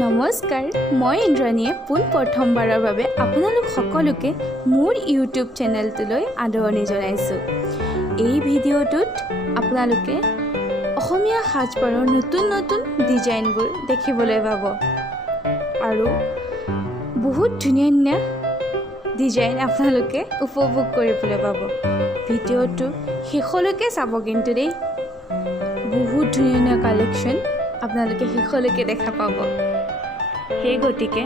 নমস্কাৰ, মই ইন্দ্ৰাণীয়ে প্ৰথমবাৰৰ বাবে আপোনালোক সকলোকে মোৰ ইউটিউব চেনেলটোলৈ আদৰণি জনাইছোঁ। এই ভিডিঅ'টোত আপোনালোকে অসমীয়া সাজপাৰৰ নতুন নতুন ডিজাইনবোৰ দেখিবলৈ পাব আৰু বহুত ধুনীয়া ধুনীয়া ডিজাইন আপোনালোকে উপভোগ কৰিবলৈ পাব। ভিডিঅ'টো শেষলৈকে চাব কিন্তু দেই, বহুত ধুনীয়া ধুনীয়া কালেকশ্যন আপোনালোকে শেষলৈকে দেখা পাব। সেই গতিকে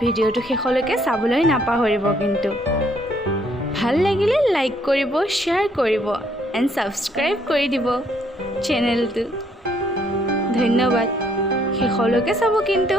ভিডিঅ'টো শেষলৈকে চাবলৈ নাপাহৰিব। কিন্তু ভাল লাগিলে লাইক কৰিব, শ্বেয়াৰ কৰিব এণ্ড ছাবস্ক্ৰাইব কৰি দিব চেনেলটো। ধন্যবাদ, শেষলৈকে চাব কিন্তু।